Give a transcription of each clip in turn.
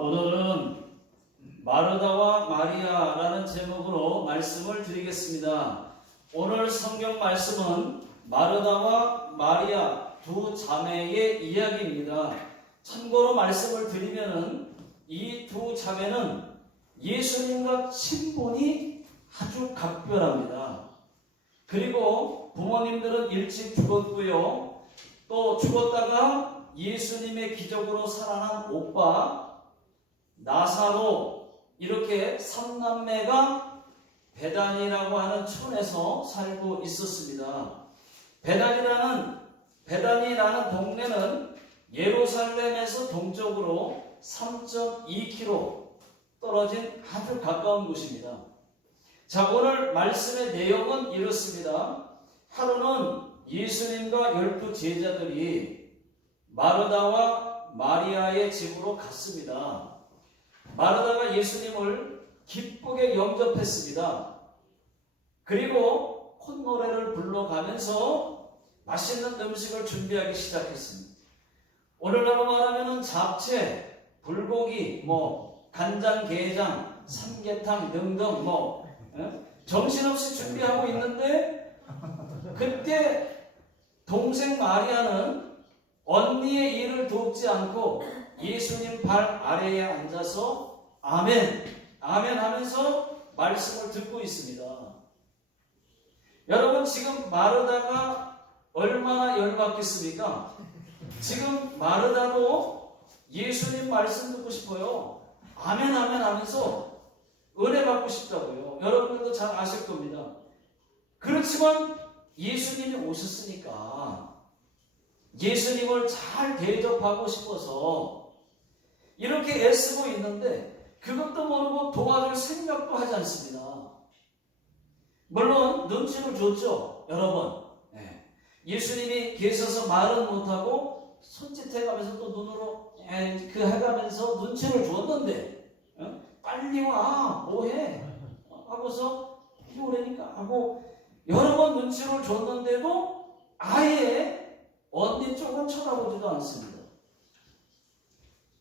오늘은 마르다와 마리아라는 제목으로 말씀을 드리겠습니다. 오늘 성경 말씀은 마르다와 마리아 두 자매의 이야기입니다. 참고로 말씀을 드리면은 이 두 자매는 예수님과 친분이 아주 각별합니다. 그리고 부모님들은 일찍 죽었고요. 또 죽었다가 예수님의 기적으로 살아난 오빠 나사로, 이렇게 삼남매가 베단이라고 하는 촌에서 살고 있었습니다. 베단이라는 동네는 예루살렘에서 동쪽으로 3.2km 떨어진 아주 가까운 곳입니다. 자, 오늘 말씀의 내용은 이렇습니다. 하루는 예수님과 12 제자들이 마르다와 마리아의 집으로 갔습니다. 마르다가 예수님을 기쁘게 영접했습니다. 그리고 콧노래를 불러가면서 맛있는 음식을 준비하기 시작했습니다. 오늘날로 말하면 잡채, 불고기, 간장게장, 삼계탕 등등 정신없이 준비하고 있는데, 그때 동생 마리아는 언니의 일을 돕지 않고 예수님 발 아래에 앉아서 아멘, 아멘 하면서 말씀을 듣고 있습니다. 여러분, 지금 마르다가 얼마나 열받겠습니까? 지금 마르다도 예수님 말씀 듣고 싶어요. 아멘, 아멘 하면서 은혜 받고 싶다고요. 여러분들도 잘 아실 겁니다. 그렇지만 예수님이 오셨으니까 예수님을 잘 대접하고 싶어서 이렇게 애쓰고 있는데, 그것도 모르고 도와줄 생각도 하지 않습니다. 물론 눈치를 줬죠, 여러분. 예수님이 계셔서 말은 못하고 손짓해가면서 또 눈으로 해가면서 눈치를 줬는데, 빨리 와, 뭐해? 하고서 이리 오라니까 하고 여러 번 눈치를 줬는데도 아예 언니 쪽은 쳐다보지도 않습니다.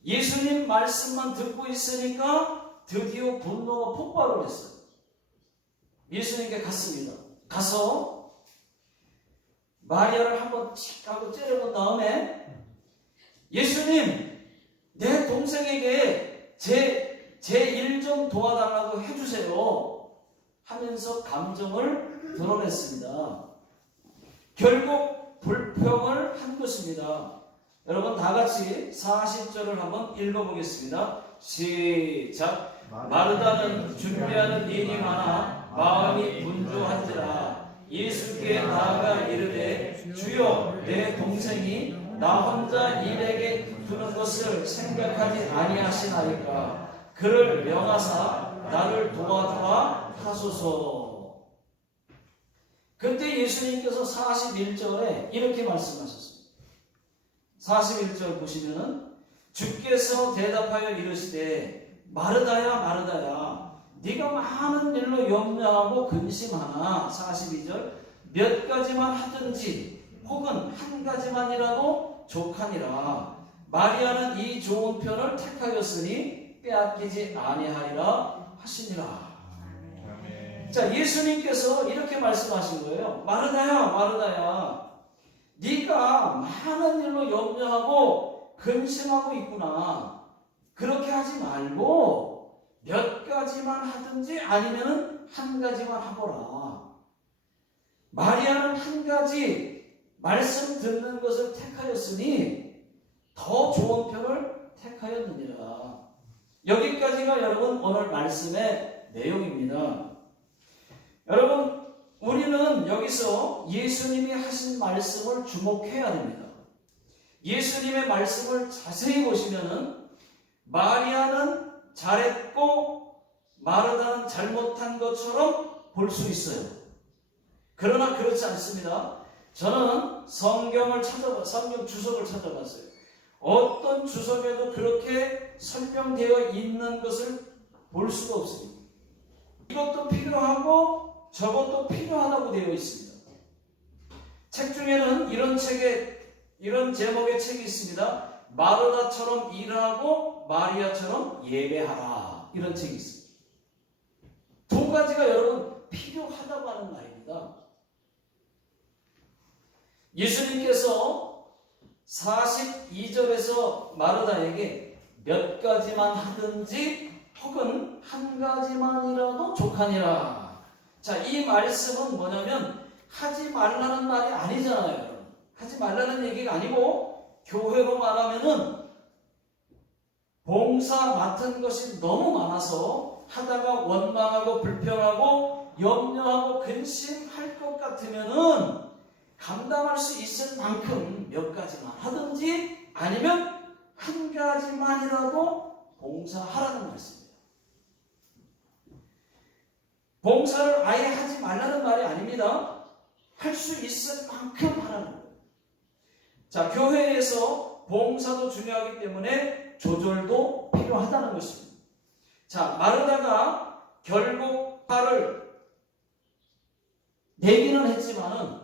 예수님 말씀만 듣고 있으니까 드디어 분노가 폭발을 했어요. 예수님께 갔습니다. 가서 마리아를 한번 칙 하고 째려본 다음에, 예수님, 내 동생에게 제 일 좀 도와달라고 해주세요 하면서 감정을 드러냈습니다. 결국 불평을 한 것입니다. 여러분, 다 같이 40절을 한번 읽어보겠습니다. 시작. 마르다는 준비하는 일이 많아 마음이 분주한지라 예수께 나아가 이르되, 주여, 내 동생이 나 혼자 일에게 두는 것을 생각하지 아니하시나이까. 그를 명하사 나를 도와주라 하소서. 그때 예수님께서 41절에 이렇게 말씀하셨습니다. 41절 보시면은, 주께서 대답하여 이르시되, 마르다야, 마르다야, 네가 많은 일로 염려하고 근심하나. 42절, 몇 가지만 하든지 혹은 한 가지만이라도 족하니라. 마리아는 이 좋은 편을 택하였으니 빼앗기지 아니하리라 하시니라. 자, 예수님께서 이렇게 말씀하신 거예요. 마르다야, 마르다야, 네가 많은 일로 염려하고 근심하고 있구나. 그렇게 하지 말고 몇 가지만 하든지 아니면 한 가지만 하거라. 마리아는 한 가지 말씀 듣는 것을 택하였으니 더 좋은 편을 택하였느니라. 여기까지가 여러분 오늘 말씀의 내용입니다. 여러분, 우리는 여기서 예수님이 하신 말씀을 주목해야 됩니다. 예수님의 말씀을 자세히 보시면은 마리아는 잘했고 마르다는 잘못한 것처럼 볼 수 있어요. 그러나 그렇지 않습니다. 저는 성경 주석을 찾아봤어요. 어떤 주석에도 그렇게 설명되어 있는 것을 볼 수가 없습니다. 이것도 필요하고 저것도 필요하다고 되어 있습니다. 책 중에는 이런 제목의 책이 있습니다. 마르다처럼 일하고 마리아처럼 예배하라. 이런 책이 있습니다. 두 가지가 여러분 필요하다고 하는 말입니다. 예수님께서 42절에서 마르다에게 몇 가지만 하든지 혹은 한 가지만이라도 족하니라. 자, 이 말씀은 뭐냐면 하지 말라는 말이 아니잖아요. 하지 말라는 얘기가 아니고 교회로 말하면은 봉사 맡은 것이 너무 많아서 하다가 원망하고 불평하고 염려하고 근심할 것 같으면은 감당할 수 있을 만큼 몇 가지만 하든지 아니면 한 가지만이라도 봉사하라는 말씀이에요. 봉사를 아예 하지 말라는 말이 아닙니다. 할 수 있을 만큼 하라는 거예요. 자, 교회에서 봉사도 중요하기 때문에 조절도 필요하다는 것입니다. 자, 마르다가 결국 화를 내기는 했지만은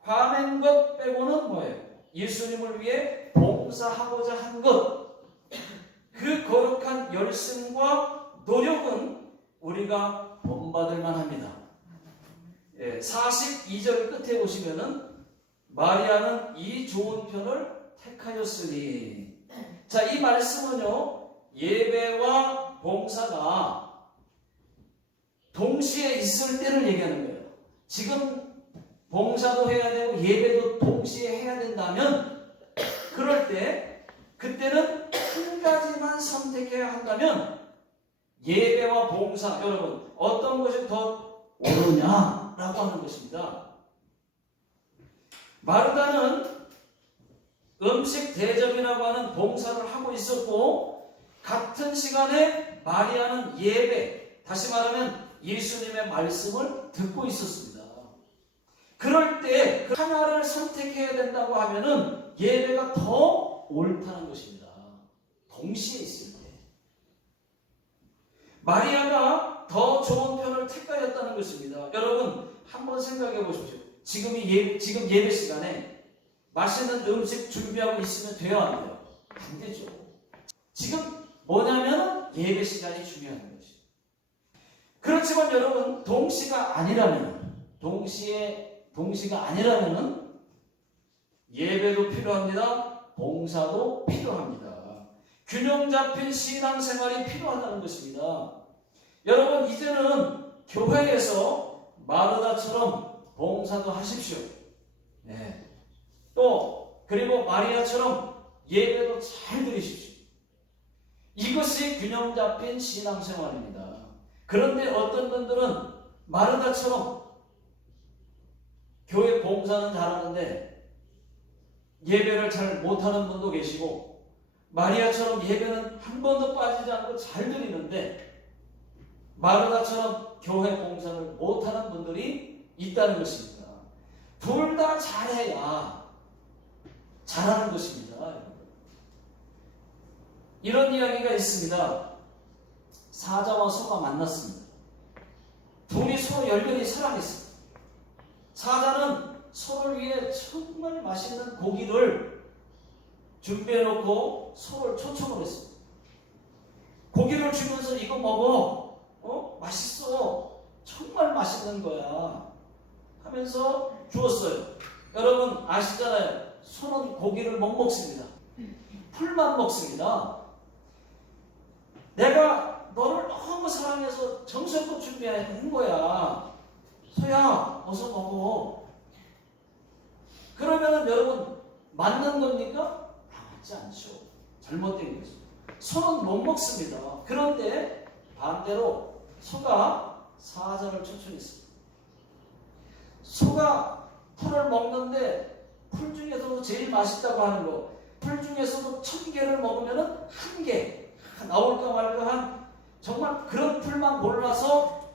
화낸 것 빼고는 뭐예요? 예수님을 위해 봉사하고자 한 것, 그 거룩한 열심과 노력은 우리가 본받을 만합니다. 42절 끝에 보시면은 마리아는 이 좋은 편을 택하였으니, 자, 이 말씀은요 예배와 봉사가 동시에 있을 때를 얘기하는 거예요. 지금 봉사도 해야 되고 예배도 동시에 해야 된다면, 그럴 때 그때는 한 가지만 선택해야 한다면 예배와 봉사, 여러분 어떤 것이 더 옳으냐라고 하는 것입니다. 마르다는 음식 대접이라고 하는 봉사를 하고 있었고, 같은 시간에 마리아는 예배, 다시 말하면 예수님의 말씀을 듣고 있었습니다. 그럴 때 그 하나를 선택해야 된다고 하면은 예배가 더 옳다는 것입니다. 동시에 있을 때 마리아가 더 좋은 편을 택하였다는 것입니다. 여러분 한번 생각해 보십시오. 지금 예배 시간에 맛있는 음식 준비하고 있으면 돼요, 안 돼요? 안 되죠. 지금 뭐냐면 예배 시간이 중요한 것이죠. 그렇지만 여러분 동시가 아니라면 예배도 필요합니다. 봉사도 필요합니다. 균형 잡힌 신앙생활이 필요하다는 것입니다. 여러분 이제는 교회에서 마르다처럼 봉사도 하십시오. 네. 또 그리고 마리아처럼 예배도 잘 드리십시오. 이것이 균형 잡힌 신앙생활입니다. 그런데 어떤 분들은 마르다처럼 교회 봉사는 잘하는데 예배를 잘 못하는 분도 계시고, 마리아처럼 예배는 한 번도 빠지지 않고 잘 드리는데 마르다처럼 교회 봉사를 못하는 분들이 있다는 것입니다. 둘 다 잘해야 잘하는 것입니다. 이런 이야기가 있습니다. 사자와 소가 만났습니다. 둘이 서로 열렬히 사랑했습니다. 사자는 소를 위해 정말 맛있는 고기를 준비해놓고 소를 초청을 했습니다. 고기를 주면서 이거 먹어. 맛있어. 정말 맛있는 거야. 하면서 주었어요. 여러분 아시잖아요. 소는 고기를 못 먹습니다. 풀만 먹습니다. 내가 너를 너무 사랑해서 정성껏 준비한 거야. 소야, 어서 먹어. 그러면은 여러분 맞는 겁니까? 맞지 않죠. 잘못된 거죠. 소는 못 먹습니다. 그런데 반대로 소가 사자를 초청했습니다. 소가 풀을 먹는데 풀 중에서도 제일 맛있다고 하는 거, 풀 중에서도 1000개를 먹으면은 1개 나올까 말까 한 정말 그런 풀만 골라서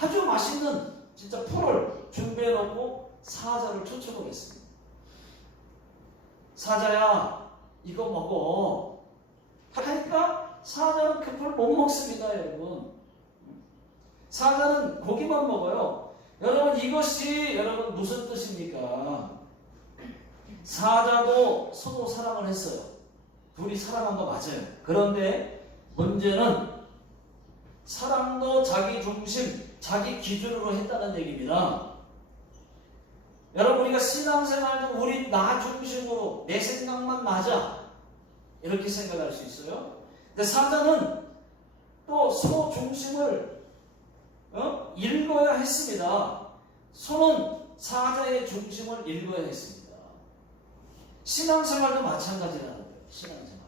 아주 맛있는 진짜 풀을 준비해 놓고 사자를 초청을 했습니다. 사자야, 이거 먹어. 하니까 사자는 그 풀 못 먹습니다, 여러분. 사자는 고기만 먹어요. 여러분 이것이 여러분 무슨 뜻입니까? 사자도 소도 사랑을 했어요. 둘이 사랑한 거 맞아요. 그런데 문제는 사랑도 자기 중심, 자기 기준으로 했다는 얘기입니다. 여러분, 우리가 신앙생활도 우리 나 중심으로 내 생각만 맞아 이렇게 생각할 수 있어요. 근데 사자는 또 소 중심을 읽어야 했습니다. 소는 사자의 중심을 읽어야 했습니다. 신앙생활도 마찬가지라는 거예요. 신앙생활.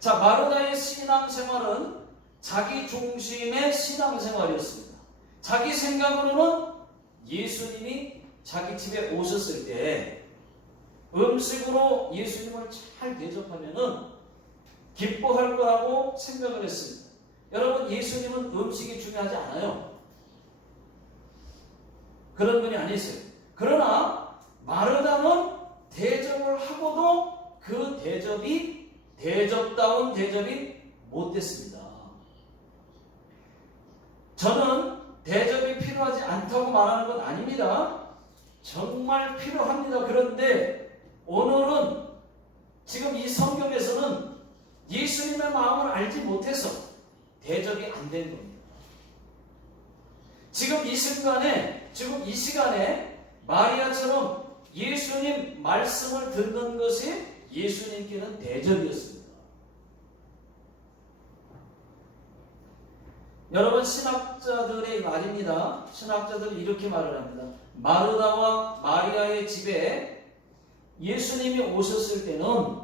자, 마르다의 신앙생활은 자기 중심의 신앙생활이었습니다. 자기 생각으로는 예수님이 자기 집에 오셨을 때 음식으로 예수님을 잘 대접하면은 기뻐할 거라고 생각을 했습니다. 여러분, 예수님은 음식이 중요하지 않아요. 그런 분이 아니었어요. 그러나 마르다는 대접을 하고도 그 대접이 대접다운 대접이 못 됐습니다. 저는 대접이 필요하지 않다고 말하는 건 아닙니다. 정말 필요합니다. 그런데 오늘은 지금 이 성경에서는 예수님의 마음을 알지 못해서 대접이 안 된 겁니다. 지금 이 순간에, 지금 이 시간에 마리아처럼 예수님 말씀을 듣는 것이 예수님께는 대접이었습니다. 여러분, 신학자들의 말입니다. 신학자들이 이렇게 말을 합니다. 마르다와 마리아의 집에 예수님이 오셨을 때는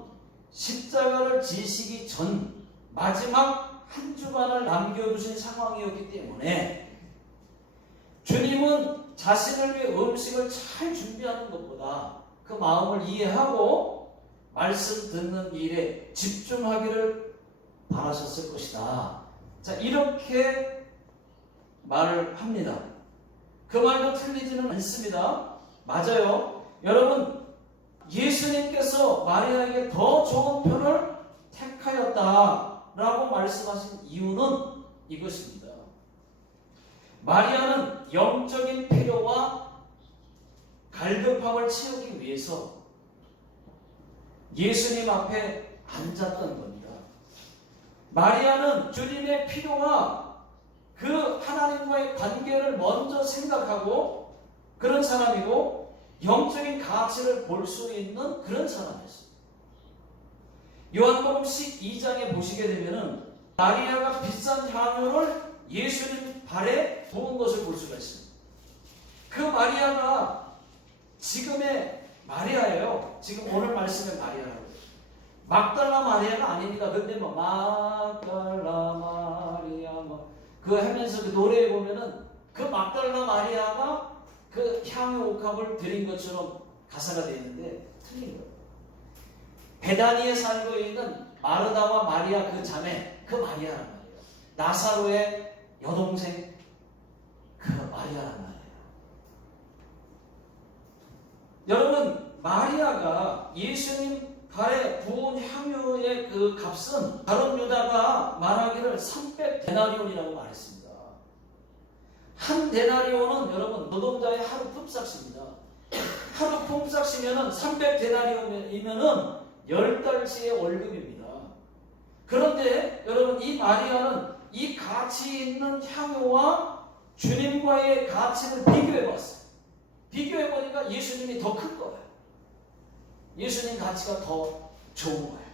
십자가를 지시기 전 마지막 한 주간을 남겨두신 상황이었기 때문에 주님은 자신을 위해 음식을 잘 준비하는 것보다 그 마음을 이해하고 말씀 듣는 일에 집중하기를 바라셨을 것이다. 자, 이렇게 말을 합니다. 그 말도 틀리지는 않습니다. 맞아요. 여러분, 예수님께서 마리아에게 더 좋은 편을 택하였다라고 말씀하신 이유는 이것입니다. 마리아는 영적인 필요와 갈급함을 채우기 위해서 예수님 앞에 앉았던 겁니다. 마리아는 주님의 필요와 그 하나님과의 관계를 먼저 생각하고 그런 사람이고 영적인 가치를 볼 수 있는 그런 사람이었습니다. 요한복음 12장에 보시게 되면은 마리아가 비싼 향유를 예수님 발에 부은 것을 볼 수가 있습니다. 그 마리아가 지금의 마리아예요. 지금 오늘 말씀의 마리아라고. 막달라 마리아가 아닙니다. 근데 뭐 막달라 마리아 그거 하면서 그 노래에 보면은 그 막달라 마리아가 그 향유 옥합을 드린 것처럼 가사가 되어 있는데 틀린 거예요. 베다니에 살고 있는 마르다와 마리아 그 자매 그 마리아란 말이에요. 나사로의 여동생 그 마리아란 말이에요. 여러분, 마리아가 예수님 발에 부은 향유의 그 값은 가룟 유다가 말하기를 300데나리온이라고 말했습니다. 한 데나리온은 여러분 노동자의 하루 품삯입니다. 하루 품삯이면은 300데나리온이면은 10달치의 월급입니다. 그런데 여러분, 이 마리아는 이 가치 있는 향유와 주님과의 가치를 비교해봤어요. 비교해보니까 예수님이 더 큰 거예요. 예수님 가치가 더 좋은 거예요.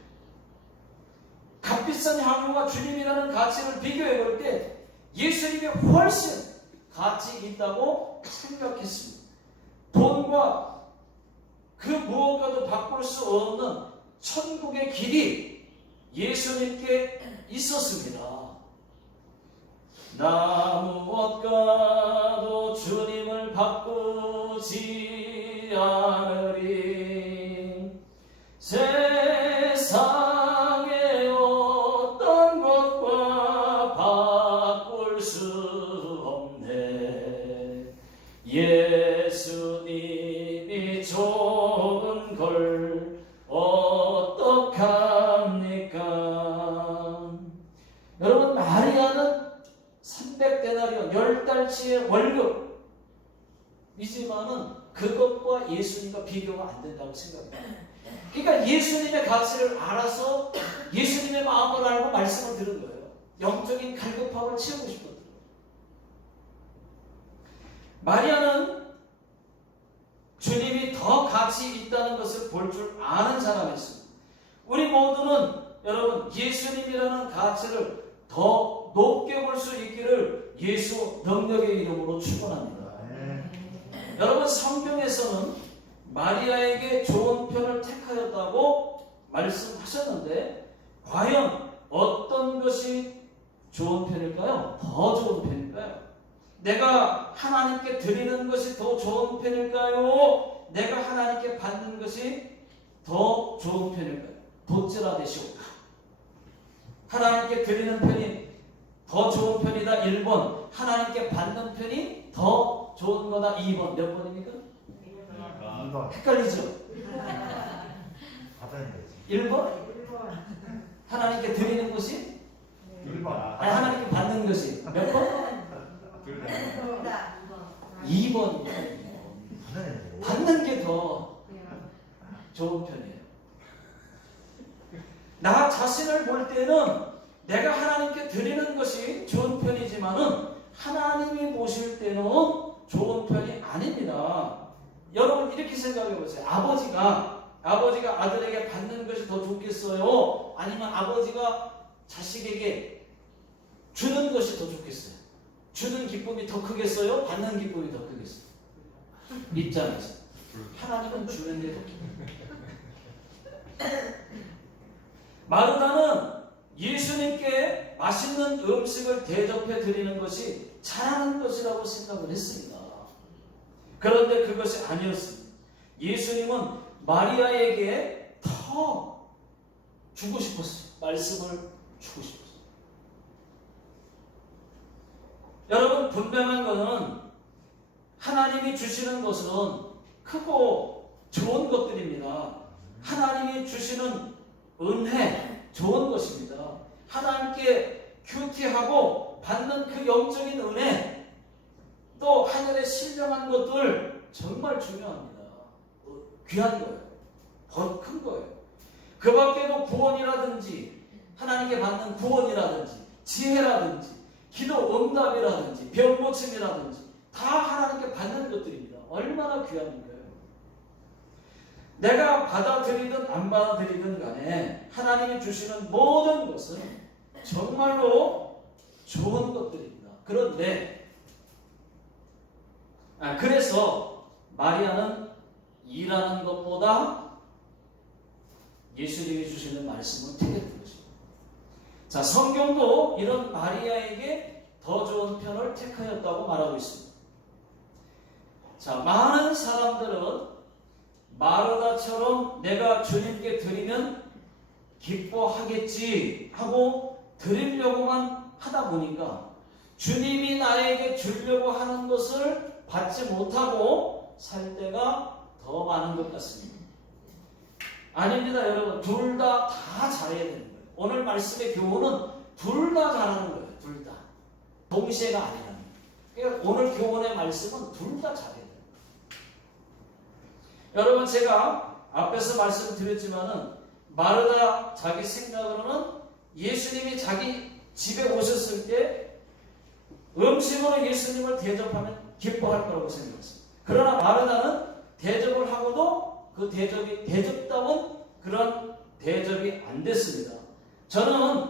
값비싼 향유와 주님이라는 가치를 비교해볼 때 예수님이 훨씬 가치 있다고 생각했습니다. 돈과 그 무엇과도 바꿀 수 없는 천국의 길이 예수님께 있었습니다. 나 무엇과도 주님을 바꾸지 않으리. 세상에 어떤 것과 바꿀 수 없네. 예수님이 좋은 걸 어떡합니까? 여러분, 마리아는 300데나리온 10달치의 월급이지만은 그것과 예수님과 비교가 안 된다고 생각합니다. 그러니까 예수님의 가치를 알아서 예수님의 마음을 알고 말씀을 들은 거예요. 영적인 갈급함을 채우고 싶었던 거예요. 마리아는 주님이 더 가치 있다는 것을 볼 줄 아는 사람이었습니다. 우리 모두는 여러분 예수님이라는 가치를 더 높게 볼 수 있기를 예수 능력의 이름으로 축원합니다. 여러분 성경에서는 마리아에게 좋은 편을 택하였다고 말씀하셨는데 과연 어떤 것이 좋은 편일까요? 더 좋은 편일까요? 내가 하나님께 드리는 것이 더 좋은 편일까요? 내가 하나님께 받는 것이 더 좋은 편일까요? 도찌라 되시오까? 하나님께 드리는 편이 더 좋은 편이다 1번, 하나님께 받는 편이 더 좋은 거다 2번. 몇 번입니까? 2번. 헷갈리죠? 받아야 되지. 1번? 하나님께 드리는 것이? 1번. 아니 하나님께 받는 것이 몇 번? 2번. 받는 게 더 좋은 편이에요. 나 자신을 볼 때는 내가 하나님께 드리는 것이 좋은 편이지만은 하나님이 보실 때는 좋은 편이 아닙니다. 여러분 이렇게 생각해 보세요. 아버지가 아들에게 받는 것이 더 좋겠어요? 아니면 아버지가 자식에게 주는 것이 더 좋겠어요? 주는 기쁨이 더 크겠어요? 받는 기쁨이 더 크겠어요? 입장에서 하나님은 주는 게 더 크다. 마르다는 예수님께 맛있는 음식을 대접해 드리는 것이 잘하는 것이라고 생각을 했습니다. 그런데 그것이 아니었습니다. 예수님은 마리아에게 더 주고 싶었어요. 말씀을 주고 싶었어요. 여러분 분명한 것은 하나님이 주시는 것은 크고 좋은 것들입니다. 하나님이 주시는 은혜 좋은 것입니다. 하나님께 큐티하고 받는 그 영적인 은혜 또 하늘의 신령한 것들 정말 중요합니다. 귀한 거예요. 더 큰 거예요. 그 밖에도 구원이라든지 하나님께 받는 구원이라든지 지혜라든지 기도 응답이라든지 병 고침이라든지 다 하나님께 받는 것들입니다. 얼마나 귀한가요? 내가 받아들이든 안 받아들이든 간에 하나님이 주시는 모든 것은 정말로 좋은 것들입니다. 그런데 그래서 마리아는 일하는 것보다 예수님이 주시는 말씀을 택했던 것입니다. 자, 성경도 이런 마리아에게 더 좋은 편을 택하였다고 말하고 있습니다. 자, 많은 사람들은 마르다처럼 내가 주님께 드리면 기뻐하겠지 하고 드리려고만 하다 보니까 주님이 나에게 주려고 하는 것을 받지 못하고 살 때가 더 많은 것 같습니다. 아닙니다, 여러분. 둘 다 잘해야 되는 거예요. 오늘 말씀의 교훈은 둘 다 잘하는 거예요. 둘 다. 동시에가 아니라. 그러니까 오늘 교훈의 말씀은 둘 다 잘해야 돼요. 여러분 제가 앞에서 말씀드렸지만은 마르다 자기 생각으로는 예수님이 자기 집에 오셨을 때 음식으로 예수님을 대접하면 기뻐할 거라고 생각했습니다. 그러나 마르다는 대접을 하고도 그 대접이 대접다운 그런 대접이 안 됐습니다. 저는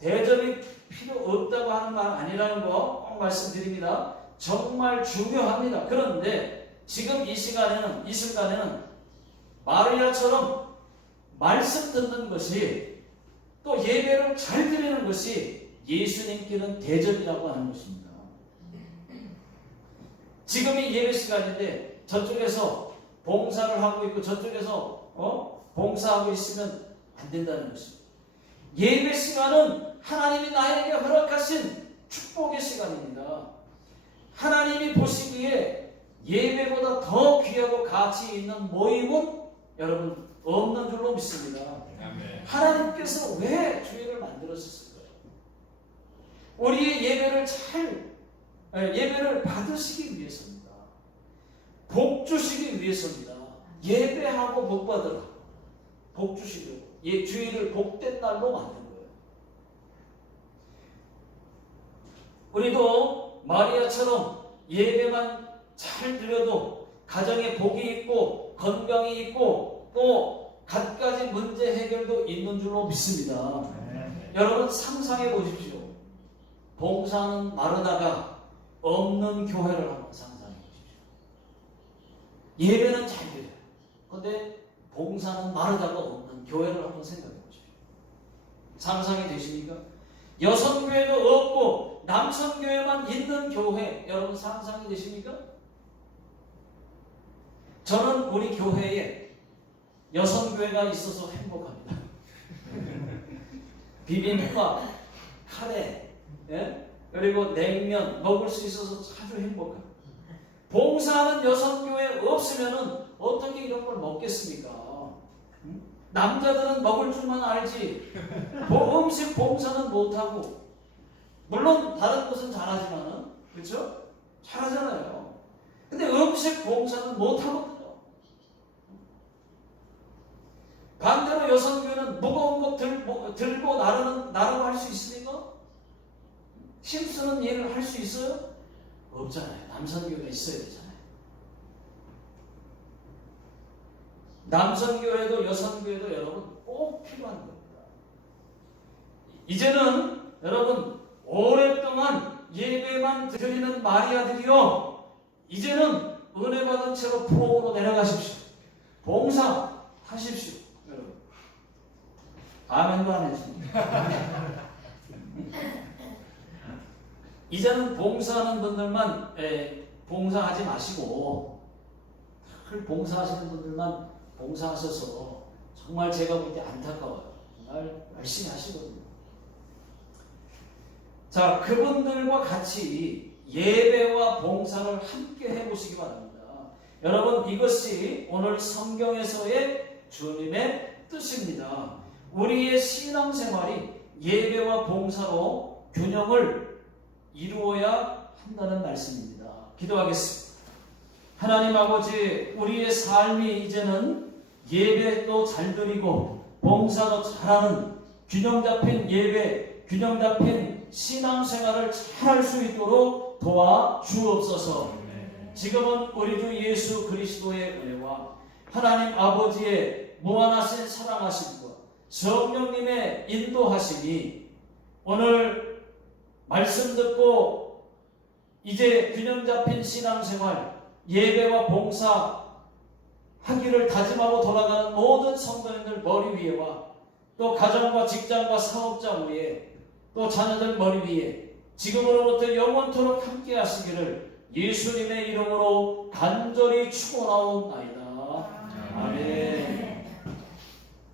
대접이 필요 없다고 하는 말 아니라는 거 꼭 말씀드립니다. 정말 중요합니다. 그런데 지금 이 순간에는 마리아처럼 말씀 듣는 것이 또 예배를 잘 드리는 것이 예수님께는 대접이라고 하는 것입니다. 지금이 예배 시간인데 저쪽에서 봉사를 하고 있고 저쪽에서 봉사하고 있으면 안 된다는 것입니다. 예배 시간은 하나님이 나에게 허락하신 축복의 시간입니다. 하나님이 보시기에 예배보다 더 귀하고 가치 있는 모임은 여러분 없는 줄로 믿습니다. 하나님께서 왜 주일을 만들었을까요? 우리의 예배를 받으시기 위해서입니다. 복 주시기 위해서입니다. 예배하고 복 받으라. 복 주시려고 주일을 복된 날로 만든 거예요. 우리도 마리아처럼 예배만 잘 드려도 가정에 복이 있고 건강이 있고 또 갖가지 문제 해결도 있는 줄로 믿습니다. 여러분 상상해 보십시오. 봉사는 마르다가 없는 교회를 한번 상상해 보십시오. 예배는 잘 드려요. 그런데 봉사는 마르다가 없는 교회를 한번 생각해 보십시오. 상상이 되십니까? 여성교회도 없고 남성교회만 있는 교회, 여러분 상상이 되십니까? 저는 우리 교회에 여성교회가 있어서 행복합니다. 비빔밥, 카레, 예? 그리고 냉면 먹을 수 있어서 아주 행복합니다. 봉사하는 여성교회 없으면 어떻게 이런 걸 먹겠습니까? 남자들은 먹을 줄만 알지 음식 봉사는 못하고, 물론 다른 곳은 잘하지만은, 그렇죠? 잘하잖아요. 근데 음식 봉사는 못하거든요. 반대로 여성교회는 무거운 것 들고 나르고 할 수 있습니까? 힘쓰는 일을 할 수 있어요? 없잖아요. 남성교회가 있어야 되잖아요. 남성교회도 여성교회도 여러분 꼭 필요한 겁니다. 이제는 여러분 오랫동안 예배만 드리는 마리아들이요, 이제는 은혜 받은 채로 부엌으로 내려가십시오. 봉사하십시오. 여러분 아멘도 안 했습니다. 이제는 봉사하는 분들만 봉사하지 마시고, 봉사하시는 분들만 봉사하셔서 정말 제가 볼 때 안타까워요. 정말 열심히 하시거든요. 자, 그분들과 같이 예배와 봉사를 함께 해보시기 바랍니다. 여러분 이것이 오늘 성경에서의 주님의 뜻입니다. 우리의 신앙생활이 예배와 봉사로 균형을 이루어야 한다는 말씀입니다. 기도하겠습니다. 하나님 아버지, 우리의 삶이 이제는 예배도 잘 드리고 봉사도 잘하는 균형 잡힌 예배, 균형 잡힌 신앙생활을 잘 할 수 있도록 도와주옵소서. 지금은 우리 주 예수 그리스도의 은혜와 하나님 아버지의 무한하신 사랑하심과 성령님의 인도하심이 오늘 말씀 듣고 이제 균형 잡힌 신앙생활, 예배와 봉사 하기를 다짐하고 돌아가는 모든 성도님들 머리 위에와 또 가정과 직장과 사업자 위에 또 자녀들 머리 위에 지금으로부터 영원토록 함께 하시기를 예수님의 이름으로 간절히 축원하옵나이다. 아멘.